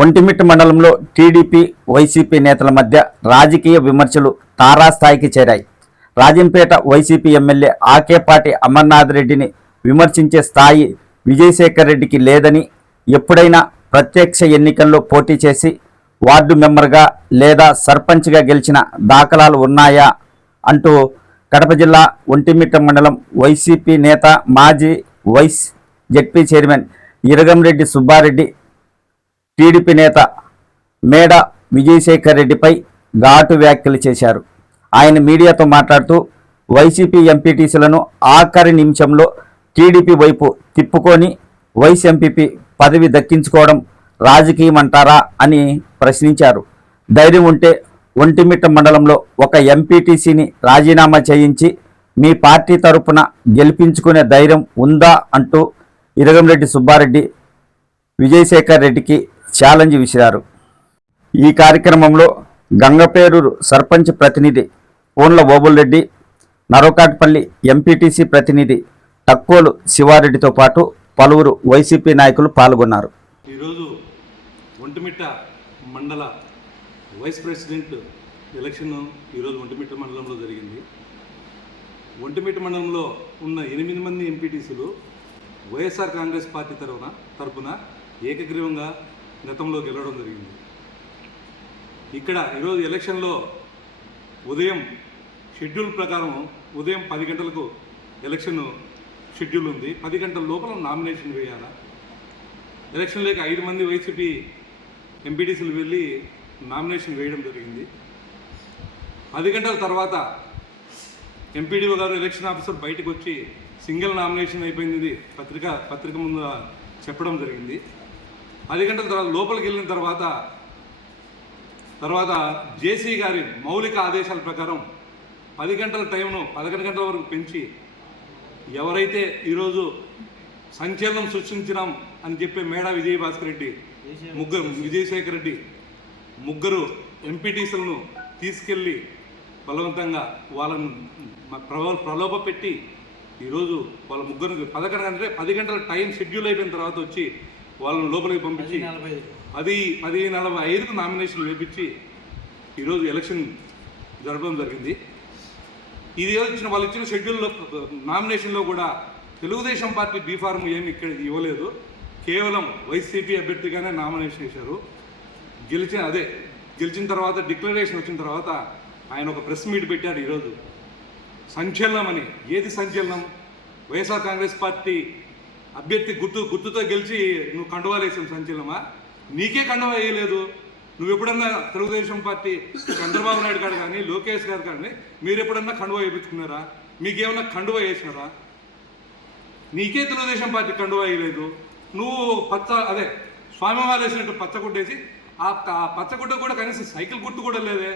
ఒంటిమిట్ట మండలంలో TDP YCP నేతల మధ్య రాజకీయ విమర్శలు తారాస్థాయికి చేరాయి. రాజంపేట వైసీపీ ఎమ్మెల్యే ఆకేపాటి అమర్నాథ్ రెడ్డిని విమర్శించే స్థాయి విజయశేఖర్ రెడ్డికి లేదని ఎప్పుడైనా ప్రత్యక్ష ఎన్నికల్లో పోటీ చేసి వార్డు మెంబర్గా లేదా సర్పంచ్గా గెలిచిన దాఖలాలు ఉన్నాయా అంటూ కడప జిల్లా ఒంటిమిట్ట మండలం వైసీపీ నేత మాజీ vice ZP chairman Iragamreddy Subbareddy TDP నేత మేడ విజయశేఖర్ రెడ్డిపై ఘాటు వ్యాఖ్యలు చేశారు. ఆయన మీడియాతో మాట్లాడుతూ వైసీపీ ఎంపీటీసీలను ఆఖరి నిమిషంలో టీడీపీ వైపు తిప్పుకొని వైస్ ఎంపీపీ పదవి దక్కించుకోవడం రాజకీయమంటారా అని ప్రశ్నించారు. ధైర్యం ఉంటే ఒంటిమిట్ట మండలంలో ఒక ఎంపీటీసీని రాజీనామా చేయించి మీ పార్టీ తరపున గెలిపించుకునే ధైర్యం ఉందా అంటూ ఇరగంరెడ్డి సుబ్బారెడ్డి విజయశేఖర్ రెడ్డికి ఛాలెంజ్ విసిరారు. ఈ కార్యక్రమంలో గంగపేరూరు సర్పంచ్ ప్రతినిధి పూన్ల ఓబుల్రెడ్డి నరోకాట్పల్లి ఎంపీటీసీ ప్రతినిధి తక్కువలు శివారెడ్డితో పాటు పలువురు వైసీపీ నాయకులు పాల్గొన్నారు. ఈరోజు ఒంటిమిట్ట మండల వైస్ ప్రెసిడెంట్ ఎలక్షన్ ఈరోజు ఒంటిమిట్ట మండలంలో జరిగింది. ఒంటిమిట్ట మండలంలో ఉన్న ఎనిమిది మంది ఎంపీటీసీలు వైఎస్ఆర్ కాంగ్రెస్ పార్టీ తరఫున తరఫున ఏకగ్రీవంగా గతంలో గెలవడం జరిగింది. ఇక్కడ ఈరోజు ఎలక్షన్లో ఉదయం షెడ్యూల్ ప్రకారం ఉదయం పది గంటలకు ఎలక్షన్ షెడ్యూల్ ఉంది. పది గంటల లోపల నామినేషన్ వేయాలా? ఎలక్షన్ లేక ఐదు మంది వైసీపీ ఎంపీటీసీలు వెళ్ళి నామినేషన్ వేయడం జరిగింది. పది గంటల తర్వాత ఎంపీడీఓ గారు ఎలక్షన్ ఆఫీసర్ బయటకు వచ్చి సింగిల్ నామినేషన్ అయిపోయింది. ఇది పత్రిక పత్రిక ముందు చెప్పడం జరిగింది. పది గంటల తర్వాత లోపలికి వెళ్ళిన తర్వాత తర్వాత జేసీ గారి మౌలిక ఆదేశాల ప్రకారం పది గంటల టైంను పదకొండు గంటల వరకు పెంచి ఎవరైతే ఈరోజు సంచలనం సృష్టించినాం అని చెప్పే మేడా విజయ భాస్కర్ రెడ్డి ముగ్గురు విజయశేఖర్ రెడ్డి ముగ్గురు ఎంపీటీసీలను తీసుకెళ్ళి బలవంతంగా వాళ్ళను ప్రలో ప్రలోభ పెట్టి ఈరోజు వాళ్ళ ముగ్గురు పదకొండు గంటలే పది గంటల టైం షెడ్యూల్ అయిపోయిన తర్వాత వచ్చి వాళ్ళని లోపలికి పంపించి పది పది నలభై ఐదుకు నామినేషన్ వేపించి ఈరోజు ఎలక్షన్ జరపడం జరిగింది. ఇది ఇచ్చిన వాళ్ళు ఇచ్చిన షెడ్యూల్లో నామినేషన్లో కూడా తెలుగుదేశం పార్టీ బీఫార్మ్ ఏమి ఇక్కడ ఇవ్వలేదు. కేవలం వైసీపీ అభ్యర్థిగానే నామినేషన్ వేశారు. గెలిచిన అదే గెలిచిన తర్వాత డిక్లరేషన్ వచ్చిన తర్వాత ఆయన ఒక ప్రెస్ మీట్ పెట్టాడు ఈరోజు. సంచలనం అని. ఏది సంచలనం? వైఎస్ఆర్ కాంగ్రెస్ పార్టీ అభ్యర్థి గుర్తు గుర్తుతో గెలిచి నువ్వు కండువాలు వేసావు సంచలమా నీకే కండువా వేయలేదు. నువ్వు ఎప్పుడన్నా తెలుగుదేశం పార్టీ చంద్రబాబు నాయుడు గారు కానీ లోకేష్ గారు కానీ మీరు ఎప్పుడన్నా కండువా వేయించుకున్నారా? మీకేమన్నా కండువా వేసినారా? నీకే తెలుగుదేశం పార్టీ కండువా వేయలేదు. నువ్వు పచ్చ అదే స్వామివారు వేసినట్టు పచ్చగుడ్డేసి ఆ ఆ పచ్చగుడ్డ కూడా కనీసం సైకిల్ గుర్తు కూడా లేదే.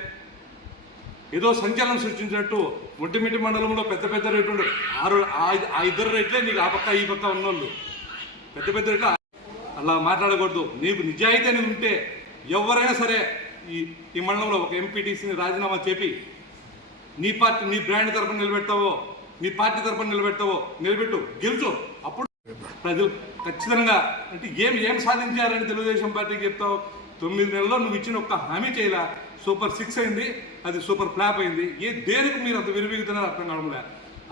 ఏదో సంచలనం సృష్టించినట్టు ఒంటిమిటి మండలంలో పెద్ద పెద్ద రేట్లు ఆరు ఆ- ఇద్దరు రేట్లే నీకు ఆ పక్క ఈ పక్క ఉన్నోళ్ళు. పెద్ద పెద్ద రేట్లు అలా మాట్లాడకూడదు. నీకు నిజాయితీ ఉంటే ఎవరైనా సరే ఈ ఈ మండలంలో ఒక ఎంపీటీసీని రాజీనామా చెప్పి నీ పార్టీ నీ బ్రాండ్ తరపున నిలబెడతావో నీ పార్టీ తరపున నిలబెడతావో నిలబెట్టు గెలుచు. అప్పుడు ప్రజలు ఖచ్చితంగా అంటే ఏం ఏం సాధించారని తెలుగుదేశం పార్టీకి చెప్తావు? తొమ్మిది నెలల్లో నువ్వు ఇచ్చిన ఒక్క హామీ చేయలే. సూపర్ సిక్స్ అయింది అది సూపర్ ఫ్లాప్ అయింది. ఏ దేనికి మీరు అంత విరివిగుతున్నారు అర్థం కావడంలే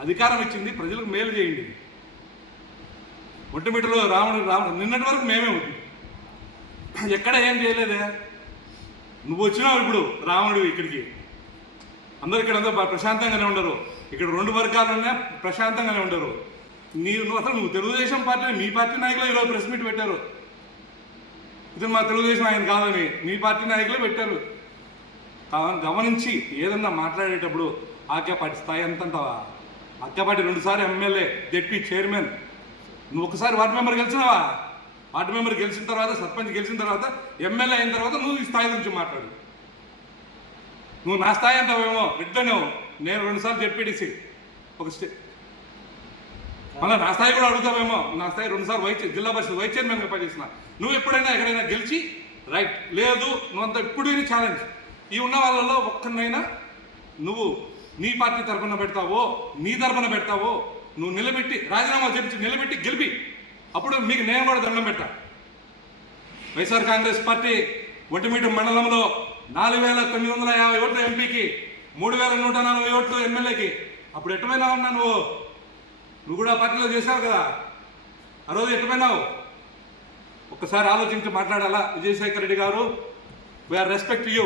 అధికారం ఇచ్చింది ప్రజలకు మేలు చేయండి. ఒంటిమిట్టలో రావణుడు రావణుడు నిన్నటి వరకు మేమే ఉంది ఎక్కడ ఏం చేయలేదే? నువ్వు వచ్చినావు ఇప్పుడు రావణుడు ఇక్కడికి. అందరు ఇక్కడ అంతా ప్రశాంతంగానే ఉండరు. ఇక్కడ రెండు వర్గాలున్నా ప్రశాంతంగానే ఉండరు. నీ నువ్వు అసలు నువ్వు తెలుగుదేశం పార్టీ మీ పార్టీ నాయకులు ఈరోజు ప్రెస్ మీట్ పెట్టారు. ఇది మా తెలుగుదేశం ఆయన కాదని మీ పార్టీ నాయకులే పెట్టారు. గమనించి ఏదన్నా మాట్లాడేటప్పుడు ఆక్యపాటి స్థాయి ఎంత అక్కపాటి రెండుసార్లు ఎమ్మెల్యే జెడ్పీ చైర్మన్. నువ్వు ఒకసారి వార్డు మెంబర్ గెలిచినావా? వార్డు మెంబర్ గెలిచిన తర్వాత సర్పంచ్ గెలిచిన తర్వాత ఎమ్మెల్యే అయిన తర్వాత నువ్వు ఈ స్థాయి గురించి మాట్లాడు. నువ్వు నా స్థాయి అంటావేమో? రెడ్డనేమో నేను రెండుసార్లు జెడ్పీటీసీ ఒక స్టే మళ్ళీ నా స్థాయి కూడా అడుగుతావేమో? నా స్థాయి రెండుసార్లు వైస్ జిల్లా పరిషత్ వైస్ చైర్మన్గా పనిచేసిన నువ్వు ఎప్పుడైనా ఎక్కడైనా గెలిచి రైట్ లేదు నువ్వు అంత ఎప్పుడు ఛాలెంజ్ ఈ ఉన్న వాళ్ళలో ఒక్కనైనా నువ్వు నీ పార్టీ తరపున పెడతావో నీ తరపున పెడతావో నువ్వు నిలబెట్టి రాజీనామా చేపించి నిలబెట్టి గెలిపి. అప్పుడు మీకు నేను కూడా దండం పెట్టా వైఎస్ఆర్ కాంగ్రెస్ పార్టీ ఒంటిమిటి మండలంలో నాలుగు వేల తొమ్మిది వందల యాభై ఓట్ల ఎంపీకి మూడు వేల నూట నలభై ఓట్లు ఎమ్మెల్యేకి. అప్పుడు ఎటువైనా ఉన్నా నువ్వు నువ్వు కూడా పార్టీలో చేశావు కదా. ఆ రోజు ఎట్టుపోయినావు? ఒక్కసారి ఆలోచించి మాట్లాడాలా? విజయశేఖర్ రెడ్డి గారు వీఆర్ రెస్పెక్ట్ యూ